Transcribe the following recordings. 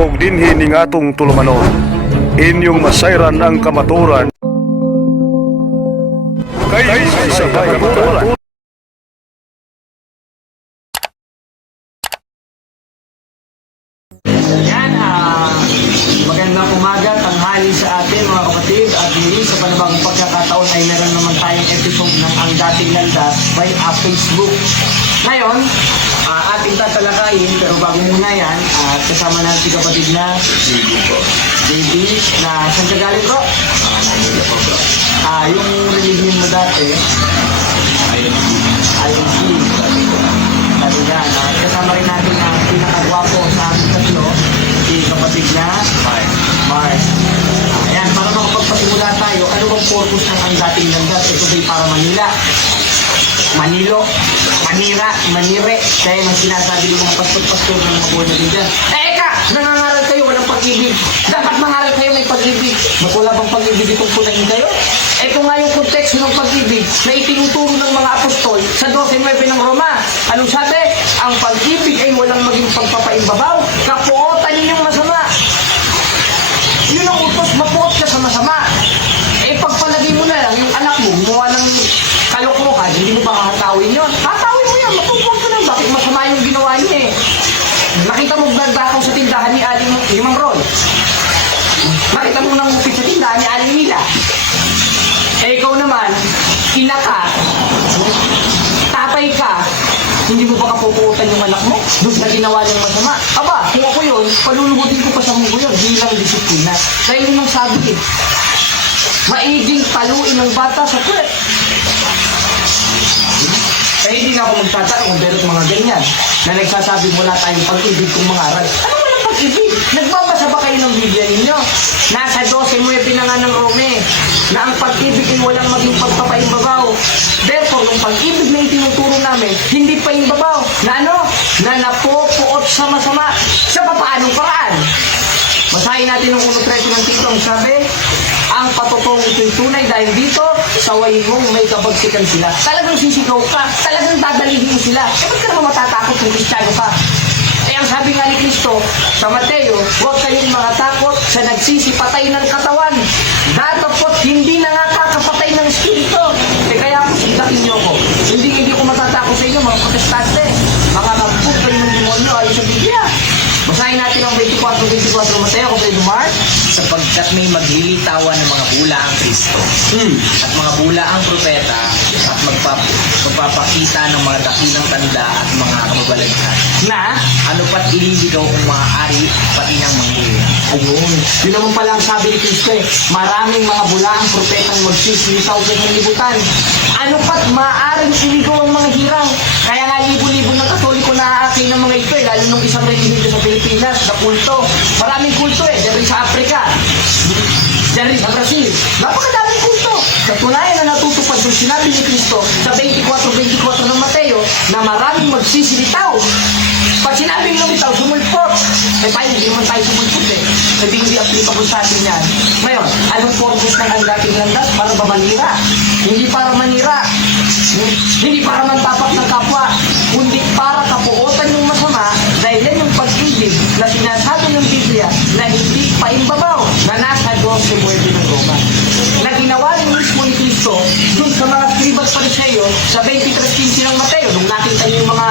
og dinhi ning atong tulumanon. Inyong masayran ang kamaturan kay sa kamaturan. Yan, magandang umaga, tanghali sa atin mga kapatid. At muli sa panibagong pagkakataon ay meron naman tayong episode ng Ang Dating Landas by Facebook. Ngayon, ating tatalakayin, pero bago muna yan, kasama natin si kapatid na JB, na saan ka galing bro? Manila po bro. Yung religion mo dati? INC. Sabi yan, kasama rin natin ang pinakagwapo sa aming tatlo, si kapatid na Mars. Ayan, para makapagpasimula tayo, ano bang purpose ng Ang Dating Landas? Ito ba'y para Manila? Manilo, Manira, Manire, kaya ang sinasabi ng mga pastor-pastor ng mga buwan natin dyan. Eka! Nangangaral kayo, walang pag-ibig. Dapat mangaral kayo may pag-ibig. Ba't wala bang pag-ibig itong tunahin kayo? Ito nga yung konteksto ng pag-ibig na itinuturo ng mga apostol sa 12.9 ng Roma. Anong sabi? Ang pag-ibig ay walang maging pagpapaimbabaw, kapuotan ninyong masama. Yun ang utos, mapuot ka sa masama. Pagpalagay mo na lang, yung anak mo, gumawa ng kalokohan, hindi mo ba kakatawin yun? Kakatawin mo yan, matutuwa ka lang. Bakit masama yung ginawa niya eh? Nakita mo nagdakaw sa tindahan ni Aling Limang Roy? Nakita mo nang upit sa tindahan ni Aling Mila? Ikaw naman, ina ka, tatay ka, hindi mo ba kapupuutan yung anak mo? Doon na ginawa niyang masama. Aba, kung ako yun, palulubutin ko pa sa mundo yun, bilang disiplina. Dahil yun ang sabi eh, maiging paluin ng bata sa puwet. Hindi na ako magtatanong kung meron mga ganyan na nagsasabi wala tayong pag-ibig kung mangaral. Ano walang pag-ibig? Nagbabasa ba kayo ng Biblia ninyo? Nasa 12.9 na nga ng Rome na ang pag-ibig ay walang maging pagpapaimbabaw. Therefore, yung pag-ibig na itinuturo namin, hindi pa imbabaw. Na ano? Na napupuot sa masama. Sa papaanong paraan? Basahin natin ang 1.13 ng Tito. Ang sabi, ang patotong ito'y tunay dahil dito, sa way mong may kabagsikan sila. Talagang sisigaw ka, talagang dadalihin mo sila. Ba't ka naman matatakot kung Kristiyano ka? Ang sabi nga ni Kristo sa Mateo, huwag kayong makatakot sa nagsisipatay ng katawan. Datapot hindi na nga kakapatay ng espiritu. Kaya po, sitakin niyo ko. Hindi ko matatakot sa inyo, mga protestante. Mga kamputay ng demonyo ayon sa Biblia. Basahin natin ang 24 Mateo kung kayo Mark. Sapagkat may maglilitawan ng mga bula ang Kristo at mga bula ang propeta at magpapakita ng mga dakilang tanda at mga kababalaghan Na? ano pat ililigaw ang mga ari pati ng mga hira. Ayun. Yun naman pala ang sabi ni Kristo eh. Maraming mga bulaang propetang magsisilisaw sa sanlibutan. Ano pat maaaring iligaw ang mga hirang. Kaya nga libo-libo ng Katoliko na aakay ng mga ito eh. Lalo nung isang relihiyon sa Pilipinas, sa kulto. Maraming kulto eh. Diyan rin sa Africa. Diyan rin sa Brazil. Napakadaming kulto. Katunayan na natutupad yung sinabi ni Kristo sa 24 ng Mateo na maraming magsisilitaw. Pag sinabing lumitaw, sumulpot. Tayo, hindi naman tayo sumulpot eh. Hindi applicable sa atin yan. Ngayon, anong purpose ng Ang Dating Landas? Para ba manira? Hindi para manira. Hindi para mantapak ng kapwa. Kundi para kapuotan yung masama dahil yan yung pag-ibig na sinasabi ng Biblia na hindi paimbabaw na nasa 12.9 ng Roma. Na ginawa rin mismo ni Kristo dun sa mga skribat pariseyo sa 23.15 ng Mateo. Nung nakita niyo yung mga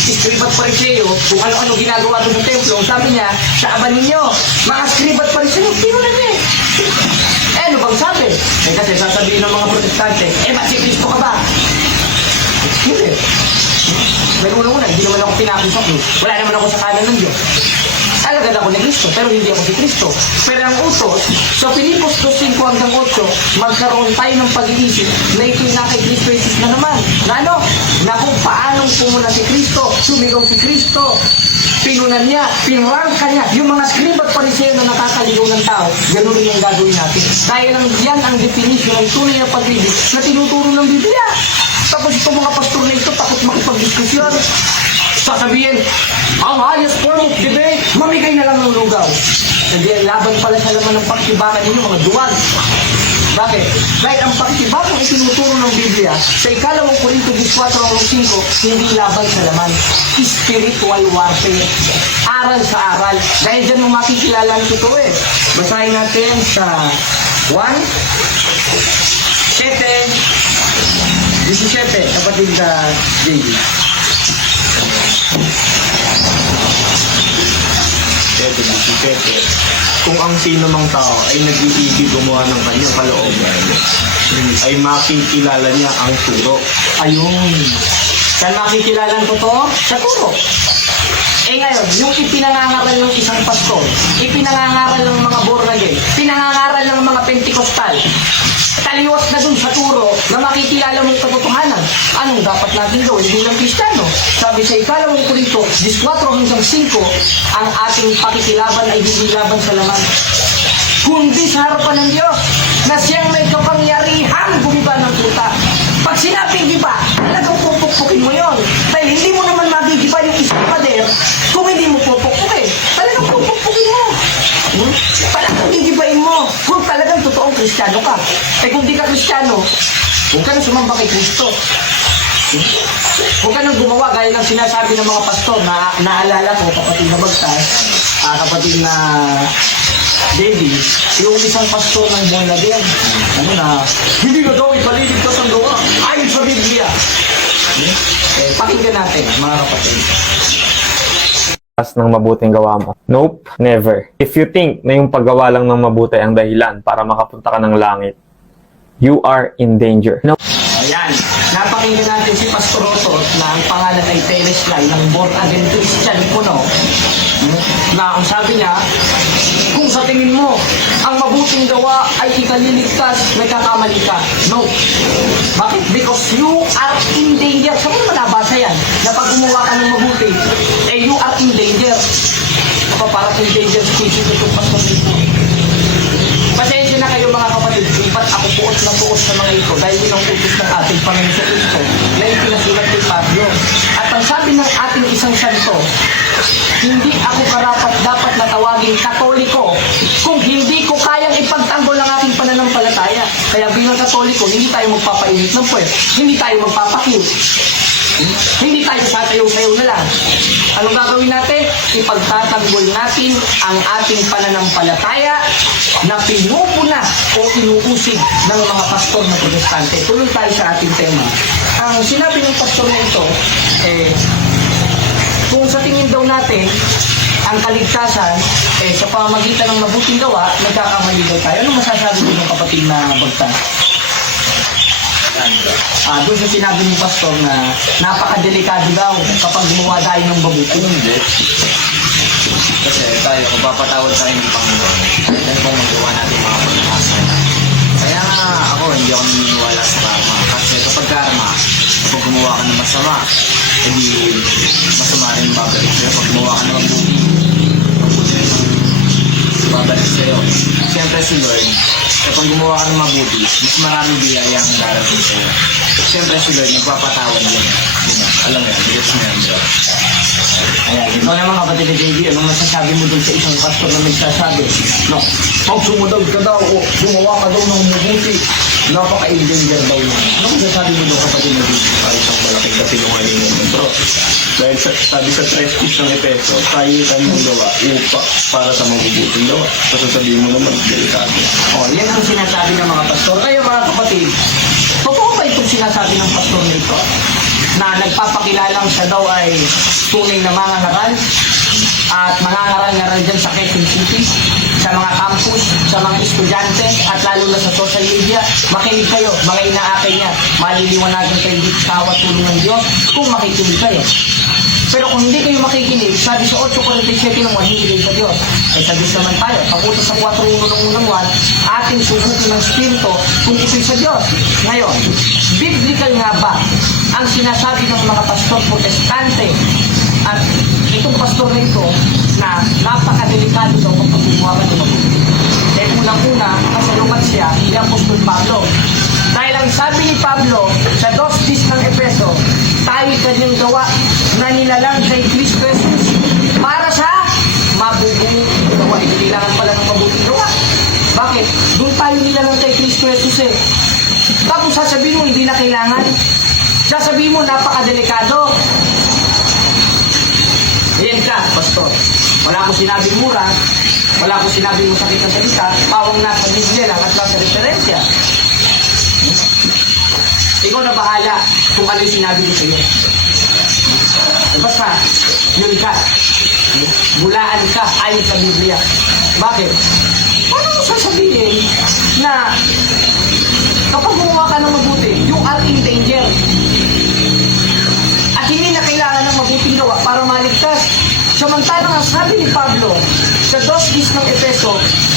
skribat pariseyo kung ano-ano ginagawa doon sa templo, sabi niya, saaban ninyo, mga skribat pariseyo, pinunan niya eh. Ano bang sabi? Kasi sasabihin ng mga protestante, ba't si Kristo ka ba? Hindi. Pero una-una, hindi naman ako pinakusap. Wala naman ako sa kanan ng Diyos. Alagad ako ni Kristo, pero hindi ako si Kristo. Pero ang utos, sa Filipos 2:5 hanggang 8, magkaroon tayo ng pag-iisip na ito'y na kay Kristo Jesus na naman. Na ano? Na kung paanong pumuna si Kristo, sumigaw si Kristo, pinunan niya, pinrangka niya, yung mga skribat pariseo na nakakaligaw ng tao, ganun rin ang gagawin natin. Dahil yan ang definition ng tunay na pag-ibig na tinuturo ng Biblia. Tapos itong mga pastor na ito, takot makipag-diskusyon. Sasabihin, ang highest form of debate, mamigay na lang ng lugaw. Hindi, laban pala sa laman ng pagtibakan ninyo, mga duwag. Bakit? Dahil ang pakikibakang itinuturo ng Biblia sa ikalawang Korinto 4:5, hindi laban sa laman. Spiritual warfare. Aral sa aral. Dahil dyan mo makikilala ang totoo eh. Basahin natin sa 1:17, kapatid na JD. 17. Kung ang sino mang tao ay nag-iibig gumawa ng kanyang kalooban, ay makikilala niya ang turo. Ayun. Saan makikilala ang totoo? Sa turo. Eh ngayon, yung ipinangangaral ng isang pastor, ipinangangaral ng mga born again, pinangangaral ng mga Pentecostal, taliwas na dun sa turo na makikilala mong katotohanan. Anong dapat natin gawin bilang Kristiyano? Sabi sa ikalawang Korinto 4:5, ang ating pakikilaban ay hindi laban sa laman, kundi sa harapan ng Diyos na siyang may kapangyarihan gumiba ng tuta. Pag sinabing giba, talagang pupukpukin mo yon. Dahil hindi mo naman magigiba yung isang pader kung hindi mo pupukpukin. Talagang pupukpukin mo. Talagang gigibain mo kung talagang totoong Kristiyano ka. Eh kung di ka Kristiyano, huwag ka na sumamba kay Kristo. Huwag ka nang gumawa gaya ng sinasabi ng mga pastor na naalala ko, kapatid na Bagtas, kapatid na David, yung isang pastor ng born again, hindi na daw ipaliligtas ang gawa ayon sa Biblia. Pakinggan natin, mga kapatid. Ng mabuting gawa mo. Nope, never. If you think na yung paggawa lang ng mabuti ang dahilan para makapunta ka ng langit, you are in danger. No. Ayan, napakinggan natin si Pastor Roto na ang pangalan ay Teres Lai ng born again Christian Puno. Na ang sabi niya, kung sa tingin mo ang mabuting gawa ay ikaliligtas, nagkakamali ka. No. Bakit? Because you are in danger. Saan mo nabasa yan? Na pag gumawa ka ng mabuti, eh you are in danger. Ako parang in danger species itong pastor dito. Pasensya na kayo mga kapatid, ba't ako buot na buot sa mga ito dahil yun ang utos ng ating Panginoon sa Kristo na ipinasulat kay Pablo. At ang sabi ng ating isang santo, hindi ako karapat-dapat na tawaging Katoliko kung hindi ko kayang ipagtanggol ang ating pananampalataya. Kaya bilang Katoliko, hindi tayo magpapainit ng puwet, hindi tayo magpapakiw, hindi tayo sasayaw-sayaw na lang. Anong gagawin natin? Ipagtatanggol natin ang ating pananampalataya na pinupuna o inuusig ng mga pastor na protestante. Tuloy tayo sa ating tema. Ang sinabi ng pastor na ito, kung sa tingin daw natin, ang kaligtasan, sa pamamagitan ng mabuting gawa, nagkakamali daw tayo. Anong masasabi ko ng kapatid na Bagtas? Doon sa sinabi ng pastor na napakadelikado daw kapag gumawa tayo ng mabuti. Hindi. Kasi tayo, magpapatawad tayo ng Panginoon. Yan pong magawa natin mga pagkakasal. Kaya nga ako, hindi ako naniniwala sa karma. Kasi kapag karma, kapag gumawa ka ng masama, hindi masama rin babalik sa'yo. Pag gumawa ka ng mabuti, mabuti rin babalik sa'yo. Siyempre si Lord, kapag gumawa ka ng mabuti, mas maraming biyaya ang darating sa'yo. Siyempre si Lord, nagpapatawad din. Diba? Alam mo yan, gets mo yan, bro. Ayan, ikaw naman kapatid na JD, anong masasabi mo dun sa isang pastor na nagsasabi, no, pag sumunod ka daw o gumawa ka daw ng mabuti, napaka-endanger daw na. Ano masasabi mo dun kapatid na JD? Ay, isang malaking kasinungalingan ng bro. Dahil sabi sa 3 ng Epeso, tayo kanyang gawa upa para sa mabubuting gawa. Sasabihin mo naman, delikado. Yan ang sinasabi ng mga pastor. Kaya mga kapatid, totoo ba itong sinasabi ng pastor nito? Na nagpapakilalang siya daw ay tunay na mangangaral at mangangaral-ngaral dyan sa Quezon City, sa mga campus, sa mga estudyante at lalo na sa social media. Makinig kayo, mga inaakay niya, maliliwanagan kayo dito sa kawat tulong ng Diyos kung makikinig kayo. Pero kung hindi kayo makikinig, sabi sa 8:47 ng 1, hindi kayo sa Diyos. Ay sa Diyos naman tayo. Pag-utos sa 4:1 ng 1, ating subukin ng Espiritu kung ito'y sa Diyos. Ngayon, biblical nga ba ang sinasabi ng mga pastor protestante at itong pastor na ito na napakadelikado daw kapag gumawa ka ng mabuti? Dahil unang-una, kasalungat siya ni Apostol Pablo. Dahil ang sabi ni Pablo sa 2:10 ng Epeso, tayo kanyang gawa na nilalang kay Kristo Jesus para sa mabubuting gawa. Kailangan pala ng mabuting gawa. Bakit? Doon tayo nilalang kay Kristo Kristo Jesus eh. Tapos sasabihin mo, hindi na kailangan. Sasabihin mo, napakadelikado. Ayan ka, pastor. Wala akong sinabing mura. Wala akong sinabing masakit na salita. Pawang nasa Biblia lang at nasa referensya. Ikaw na bahala kung ano yung sinabi ko sa iyo. Basta, yun ka. Bulaan ka ayon sa Biblia. Bakit? Paano mo sasabihin na kapag gumawa ka ng mabuti, you are in danger? At hindi na kailangan ng mabuting gawa para maligtas. Samantalang ang sabi ni Pablo sa 2:10 ng Efeso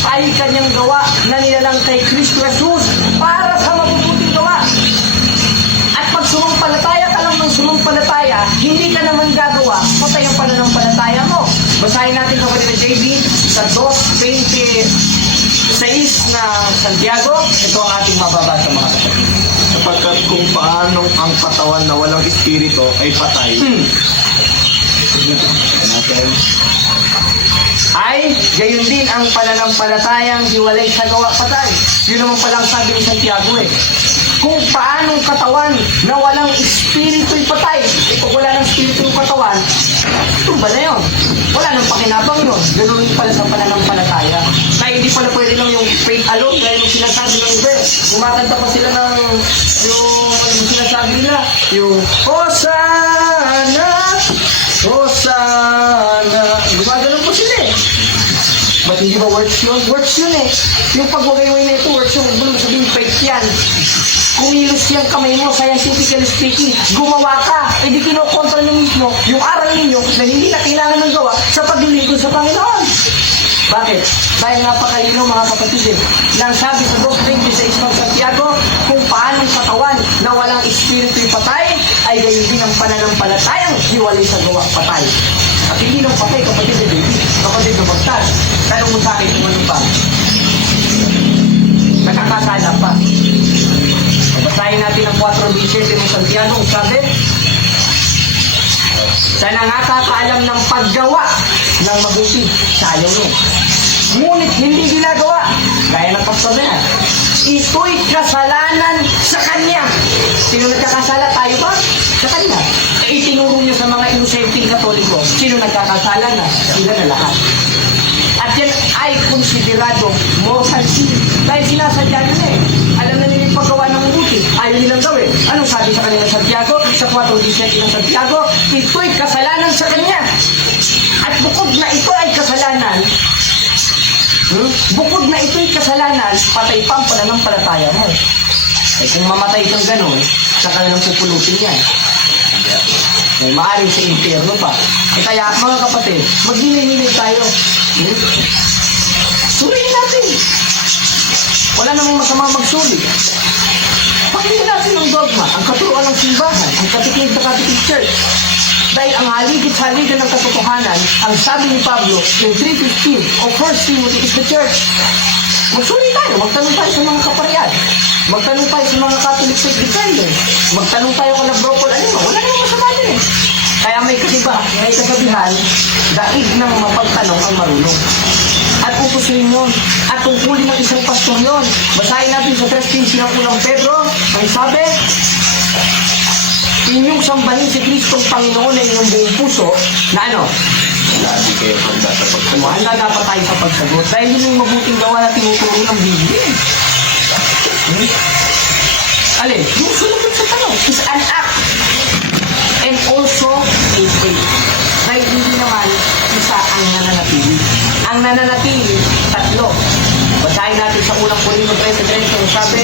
ay kanyang gawa na nilalang kay Kristo Jesus para sa mabubuting gawa. At pag sumampalataya ka lang ng sumampalataya, hindi ka naman gagawa, patay ang pananampalataya mo. Basahin natin kapatid na JB sa 2:26 na Santiago. Ito ang ating mababasa mga kapatid. Sapagkat kung paano ang katawan na walang espiritu ay patay. Natin. Ay, gayon din ang pananampalatayang hiwalay sa gawa patay. Yun naman palang sabi ni Santiago eh. Kung paanong katawan na walang espiritu'y patay. Pag wala ng espiritu yung katawan, tumba na yun. Wala nang pakinabang yun. Ganun din pala sa pananampalataya. Kaya hindi pala pwede lang yung faith alone, gaya yung sinasabi ng iba. Kumakanta pa sila ng yung sinasabi nila. Yung Hosanna, Hosanna. Gumagano'n po sila eh. Ba't hindi ba works yun? Works yun eh. Yung pagwagayway na ito, works yun. Huwag mo sabihin faith yan. Kumilos yung kamay mo, scientifically speaking, gumawa ka, eh di kinokontra nyo mismo yung aral ninyo na hindi na kailangan ng gawa sa paglilingkod sa Panginoon. Bakit? Dahil napakalino mga kapatid eh, nang sabi sa 2:26 ng Santiago, kung paano ang katawan na walang espiritu'y patay, ay gayon din ang pananampalatayang hiwalay sa gawa patay. At hindi lang patay, kapatid na baby, kapatid na bagtas. Tanong mo sa akin kung ano pa. Nakakasala pa. Basahin natin ang 4:17 ng Santiago, ang sabi, sa nakakaalam ng paggawa ng mabuti, sayang mo. Ngunit hindi ginagawa, gaya ng pagsabihan, ito'y kasalanan sa Kanya. Sino nagkakasala? Tayo ba? Sa Kanya. Itinuro niyo sa mga inosenteng Katoliko, sino nagkakasala na? Sila na lahat. At yan ay konsiderado mortal sin. Dahil sinasadya nyo na eh. Alam na nila yung paggawa ng mabuti. Ayaw nilang gawin. Anong sabi sa kanila Santiago? Sa 4:17 ng Santiago, ito'y kasalanan sa Kanya. At bukod na ito ay kasalanan, bukod na ito'y kasalanan, patay pa ang pananampalataya mo. Eh kung mamatay kang ganun, saka na lang pupulutin yan. May maaaring sa impyerno pa. Eh kaya mga kapatid, maghimay-himay tayo. Suriin natin. Wala namang masama magsuri. Pakinggan natin ang dogma, ang katuruan ng simbahan, ang katikinig na Catholic Church. Dahil ang haligit-haligan ng katotohanan, ang sabi ni Pablo, yung 3:15 o 1 Timothy is the church. Magsuri tayo, magtanong tayo sa mga kaparian. Magtanong tayo sa mga Catholic faith defenders. Magtanong tayo kung nabrokol, ano mo, wala namang masama din eh. Kaya may kasabihan, daig ng mapagtanong ang marunong. At upusin yun. At tungkulin ng isang pastor yun. Basahin natin sa 3:15 ng unang Pedro, ang sabi, inyong sambahin si Kristong Panginoon na inyong buong puso, na ano? Lagi kayo handa sa pagsagot. Handa dapat tayo sa pagsagot. Dahil yun yung mabuting gawa na tinuturo ng Biblia. Alin? Yung sulugot sa tanong is an act and also a faith. Dahil hindi naman isa ang nananatili. Ang nananatili, tatlo. Basahin natin sa unang Korinto 13:13, sabi,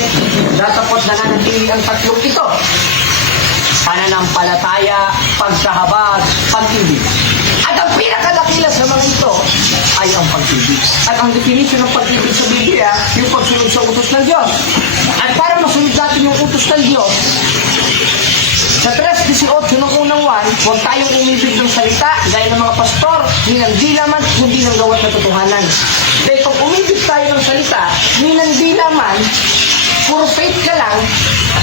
datapot nananatili ang tatlong ito. Pananampalataya, pagsahabag, pag-ibig. At ang pinakalakila sa mga ito ay ang pag-ibig. At ang definition ng pag-ibig sa Biblia, yung pagsunod sa utos ng Diyos. At para masunod natin yung utos ng Diyos, sa 3:18 ng unang 1, huwag tayong umibig ng salita, gaya ng mga pastor, hindi laman, kundi ng gawat na totohanan. Dahil pag umibig tayo ng salita, hindi laman, puro faith ka lang,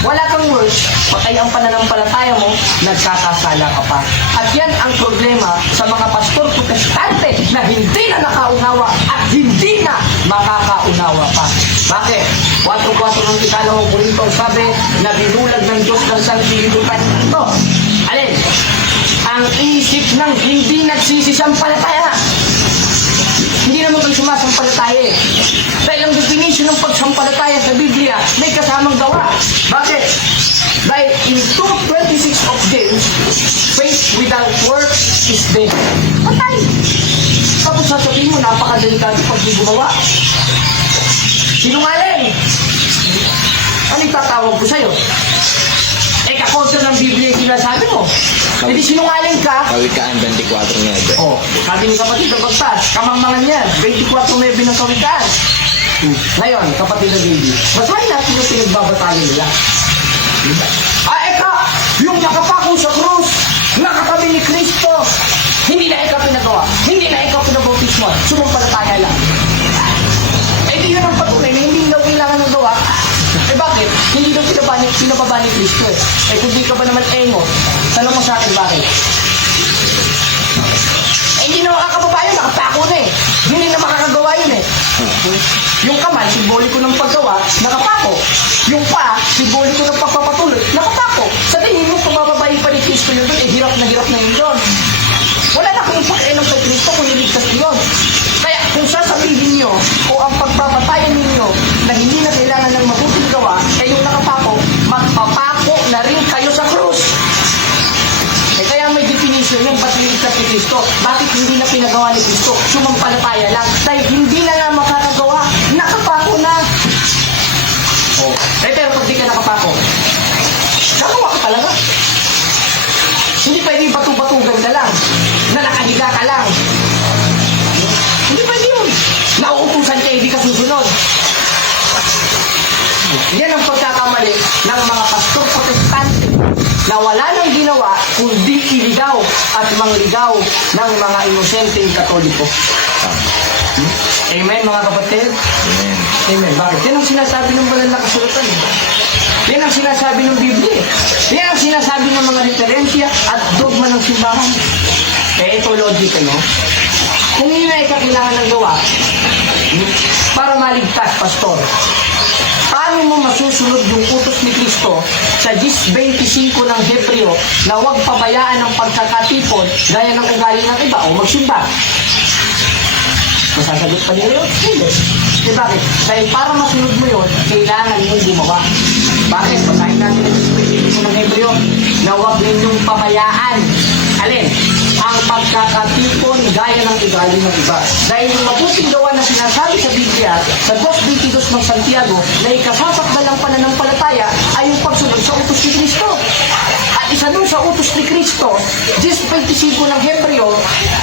wala kang words, patay ang pananampalataya mo, nagkakasala ka pa. At yan ang problema sa mga pastor protestante na hindi na nakaunawa at hindi na makakaunawa pa. Bakit? 4:4 ng ang ikalawang Korinto, sabi na binulag ng Diyos ng sanlibutan ito. Alin? Ang isip ng hindi nagsisisampalataya. Hindi naman kayo sumasampalataya eh. Dahil ang definition ng pagsampalataya sa Biblia may kasamang gawa. Bakit? Dahil in 2:26 of James, faith without works is dead. Patay. Tapos sasabihin mo, napakadelikado pag di gumawa. Sinungaling! Ano itatawag ko sa'yo? Kakontra ng Biblia yung sinasabi mo. Hindi sinungaling ka. Kawikaan 24:9. Oh, sabi ni kapatid ng Bagtas, kamangmangan yan, 24:9 ng kawikaan. Ngayon, kapatid ng Biblia, basahin natin yung pinagbabatayan nila. Yung nakapako sa krus, nakatabi ni Kristo, hindi na ikaw pinagawa, hindi na ikaw pinabautismo, sumampalataya lang. Di yun ang patunay na hindi daw kailangan ng gawa. Bakit? Hindi daw pinababa ni Kristo eh. Kung di ka ba naman engo, tanong mo sa akin bakit? Hindi na makakababa yun, nakapako na eh. Hindi na makakagawa yun eh. Yung kamay, simboliko ng paggawa, nakapako. Yung pa, simboliko ng pagpapatuloy, nakapako. Sa tingin mo, kung mababayin pa ni Kristo yun doon, hirap na yun doon. Wala na kung pakialam kay Kristo kung niligtas yun. Kaya kung sasabihin nyo, o ang pagpapatayan ninyo na hindi na kailangan ng mabuting gawa, kayong nakapako, magpapako na rin kayo sa krus. Kaya may definition yan, ba't niligtas ni Kristo? Bakit hindi na pinagawa ni Kristo? Sumampalataya lang. Dahil hindi na nga makakagawa, nakapako na. Pero pag di ka nakapako, gagawa ka talaga. Hindi pwede batu-batugan ka lang, na nakahiga ka lang. Hindi pwede yun. Nauutusan ka, hindi ka susunod. Yan ang pagkakamali ng mga pastor protestante na wala nang ginawa kundi iligaw at mangligaw ng mga inosenteng katoliko. Amen, mga kapatid? Amen. Amen. Bakit? Yan ang sinasabi ng banal na kasulatan. Yan ang sinasabi ng Biblia. Yan ang sinasabi ng mga referensya at dogma ng simbahan. Ito logic, no? Kung hindi na kailangan ng gawa para maligtas, pastor, paano mo masusunod yung utos ni Kristo sa 10:25 ng Hebreo na huwag pabayaan ang pagkakatipon gaya ng ugali ng iba o magsimba? Masasagot pa nila yun? Hindi. Bakit? Dahil para masunod mo yun, kailangan mong gumawa. Bakit? Basahin natin ang 10:25 ng Hebreo na huwag ninyong pabayaan. Alin? Ang pagkakatipon gaya ng ugali ng iba. Dahil yung mabuting gawa na sinasabi sa Biblia, sa 2:22 ng Santiago, na ikasasakdal ng pananampalataya ay yung pagsunod sa utos ni Kristo. At isa nun sa utos ni Kristo, 10:25 ng Hebreo,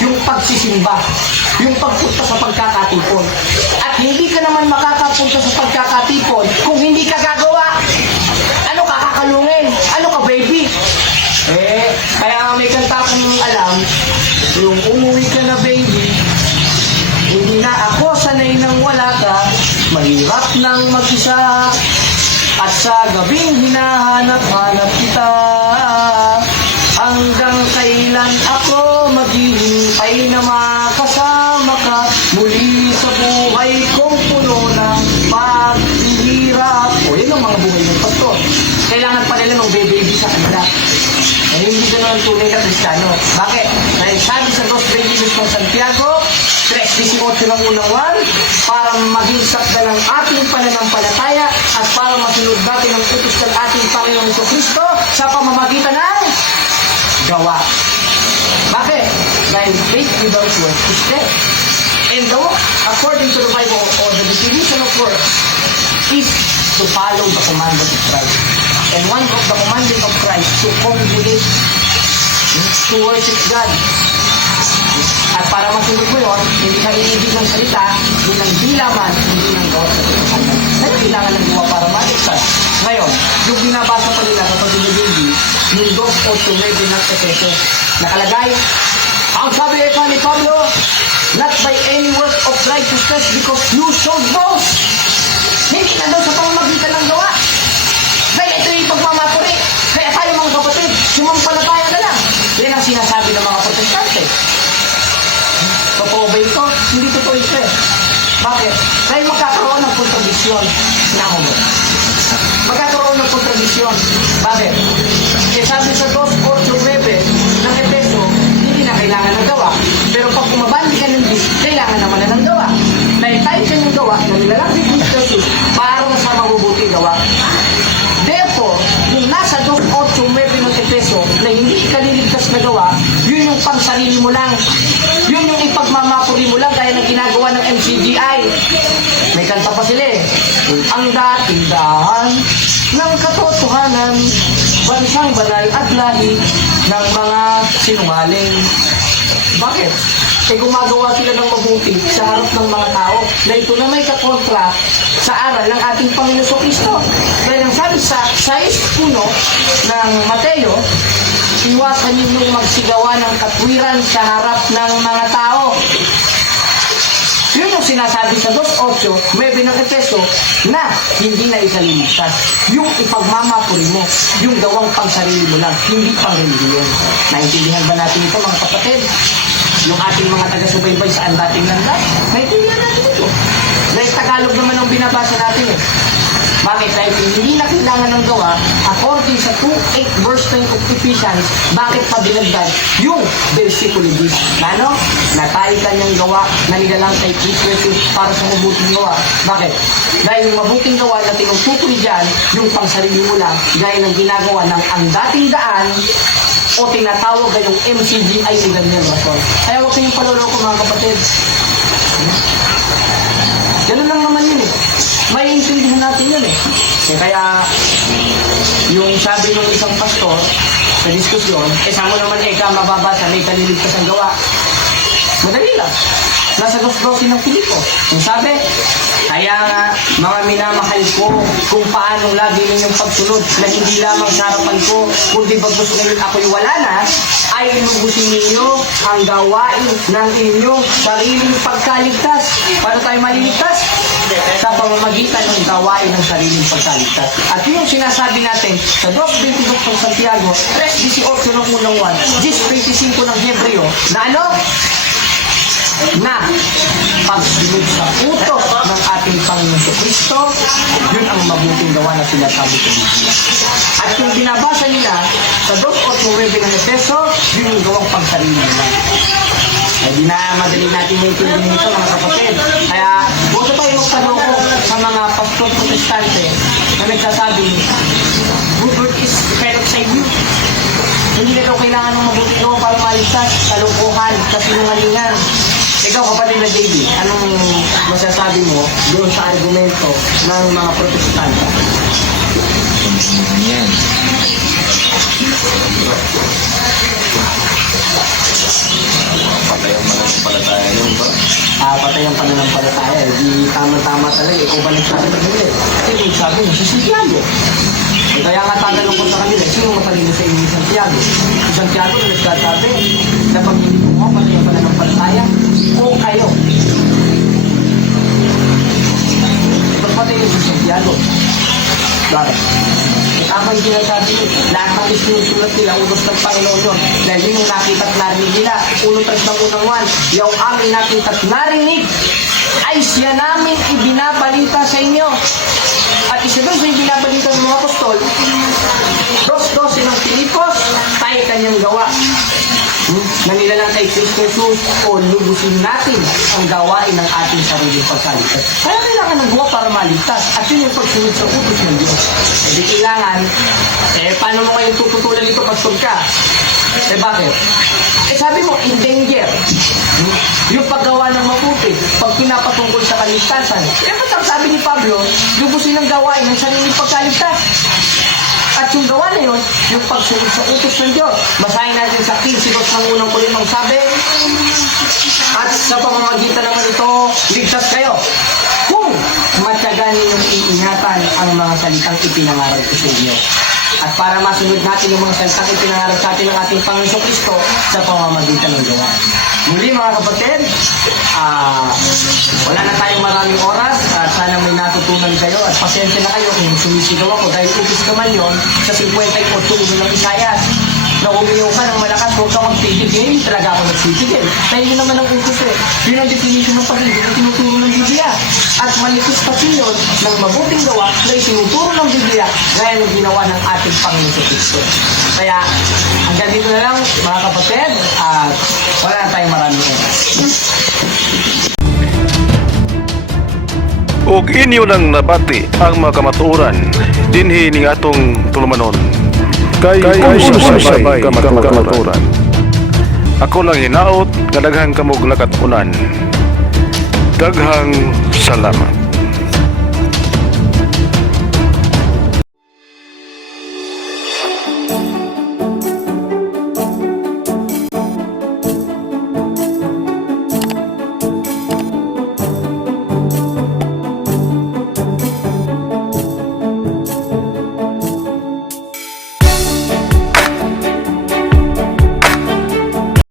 yung pagsisimba, yung pagpunta sa pagkakatipon. At hindi ka naman makakapunta sa pagkakatipon kung hindi ka gagawa. Ano ka kakalungin? Ano ka, baby? Kaya may kanta akong alam, yung umuwi ka na, baby, hindi na ako sanay nang wala ka, mahirap nang mag-isa, at sa gabing hinahanap-hanap kita, hanggang kailan ako maghihintay na makasama ka, muli sa buhay kong puno ng paghihirap. Yan ang mga buhay ng pastor. Kailangan pa nila ng baby sa kanila. Hindi gano'n ang tunay na Kristiyano. Bakit? Dahil sabi sa 2:22 ng Santiago, 3:18 ng unang 1, para maging sakdal ng ating pananampalataya at para masunod natin ang utos ng ating Panginoong Jesucristo sa pamamagitan ng gawa. Bakit? Dahil faith without works is dead. And the work, according to the Bible, or the definition of work, is to follow the commandment of Christ. And one of the commandment of Christ to congregate, to worship God. At para masunod mo yun, hindi ka iibig ng salita, hindi ng dilaman, hindi ng gawa sa pagkakasal. Kaya kailangan ng gawa para maligtas. Ngayon, yung binabasa pa nila sa pag-ibig, yung 2:8 ng Efeso, nakalagay, ang sabi ni Pablo, not by any work of righteousness because you should boast. Hindi na daw sa pamamagitan ng gawa. Dahil ito yung pagmamapuri. Kaya tayo mga kapatid, sumampalataya na lang. Yan ang sinasabi ng mga protestante. Totoo ba ito? Hindi totoo ito eh. Bakit? Dahil magkakaroon ng kontradisyon. Sinama mo. MCGI. May kanta pa sila eh. Ang dating daan ng katotohanan, bansang banal at lahi ng mga sinungaling. Bakit? Eh gumagawa sila ng mabuti sa harap ng mga tao na ito na may kakontra sa aral ng ating Panginoon Kristo. Kaya ang sabi sa 6:1 ng Mateo, iwasan ninyong magsigawa ng katwiran sa harap ng mga tao. Yun yung sinasabi sa 2:8, may ng Efeso, na hindi na isaliligtas. Yung ipagmamapuri mo, yung gawang pangsarili mo lang, hindi pang relihiyon. Naintindihan ba natin ito mga kapatid? Yung ating mga taga-subaybay sa dating landas, naintindihan natin ito. Dahil Tagalog naman ang binabasa natin eh. Bakit? Dahil hindi na kailangan ng gawa, according sa 2:8 verse 10 of Ephesians, bakit pa dinagdag yung versikulo 10? Na ano? Na tayo kanyang gawa na nilalang kay Kristo Jesus para sa mabuting gawa. Bakit? Dahil yung mabuting gawa na tinutukoy dyan, yung pangsarili mo lang, gaya ng ginagawa ng ang dating daan, o tinatawag kayong MCGI ni Daniel Rason. Kaya huwag kayong paluloko mga kapatid. Ganun lang naman yun eh. May intindihan natin yun eh. Kaya, yung sabi ng isang pastor sa diskusyon, saan mo naman mababasa, may kaliligtas ang gawa. Madali lang. Nasa 2:12 ng Filipo. Yung sabi, kaya nga, mga minamahal ko, kung paanong lagi ninyong pagsunod na hindi lamang sa harapan ko, kundi bagos ngayon ako'y wala na, ay inubusin ninyo ang gawain ng inyong sariling pagkaligtas. Paano tayo maliligtas? Sa pamamagitan ng gawain ng sariling pagkaligtas. At yun yung sinasabi natin sa 2:22 ng Santiago, 3:18 ng unang 1, 10:25 ng Hebreo, na ano? Na pagsunod sa utos ng ating Panginoon Kristo, yun ang mabuting gawa na sinasabi ko. At kung binabasa nila sa 2:8 ng Efeso, yun yung gawang pagsarili nila. Ay di na madali natin maintindihan ito mga kapatid. Kaya huwag tayo magpaloko sa mga pastor protestante na nagsasabi, good word is pero sa inyo. Hindi na daw kailangan ng mabuting gawa para maligtas, kalukuhan, kasinungalingan. Ikaw kapatid na David, anong masasabi mo doon sa argumento ng mga protestante? Yan. Patay ang mananampalataya yun ba? Patay ang pananampalataya. Di tama-tama talaga. Ikaw ba nagsasabi nila? Kasi kung sabi mo, si Santiago. Kaya nga tatanong ko sa kanila, sino matalino sa inyo ni Santiago? Si Santiago na nagsasabi na pag hindi ko mo, patay ang pananampalataya, o kayo. Pagpatay yun si Santiago. Bakit? Tama yung sinasabi nyo. Lahat ng isinusulat nila, unos ng Panginoon yun. Dahil yun yung nakita at narinig nila. Unang ng unang 1, yung aming nakita at narinig ay siya namin ibinabalita sa inyo. At isa doon sa ibinabalita ng mga apostol, 2:12 ng Pilipos, tayo kanyang gawa. Na nilalang kay Kristo Jesus, o lubusin natin ang gawain ng ating sariling pagkaligtas. Kaya kailangan ng gawa para maligtas. At yun yung pagsunod sa utos ng Diyos. Eh di kailangan, paano mo kayong tututulan ito pag ka? Bakit? Sabi mo, in danger. Yung paggawa ng mabuti, pag pinapatungkol sa kaligtasan. Ba't ang sabi ni Pablo, lubusin ang gawain ng sariling pagkaligtas. At yung gawa na yun, yung pagsunod sa utos ng Diyos. Basahin natin sa 15 ng unang Korintong sabi, at sa pamamagitan naman ito, ligtas kayo. Kung matyagan ninyong iingatan ang mga salitang ipinangaral ko sa inyo. At para masunod natin yung mga salitang ipinangaral sa atin ng ating Panginoon Kristo sa pamamagitan ng gawa. Muli mga kapatid, wala na tayong maraming oras at sana may natutunan kayo at pasensya na kayo kung sumisigaw ako dahil utos naman yon sa 58 ng Isaias na umiyaw ka ng malakas, huwag ka magpigil. Ngayon talaga ako nagpipigil. Dahil yun naman ang utos eh. Yun ang definition ng pag-ibig na tinuturo ng Biblia. At malikus pa yun ng mabuting gawa na itinuturo ng Biblia gaya ng ginawa ng ating Panginoon sa Kristo. Kaya hanggang dito na lang mga kapatid at wala na tayong maraming oras. ug inyo nang nabati ang mga kamatuoran dinhi ning atong tulumanon kay sabay kamatuoran. Ako lang hinaot nga daghang kamog nakatunan. Daghang salamat.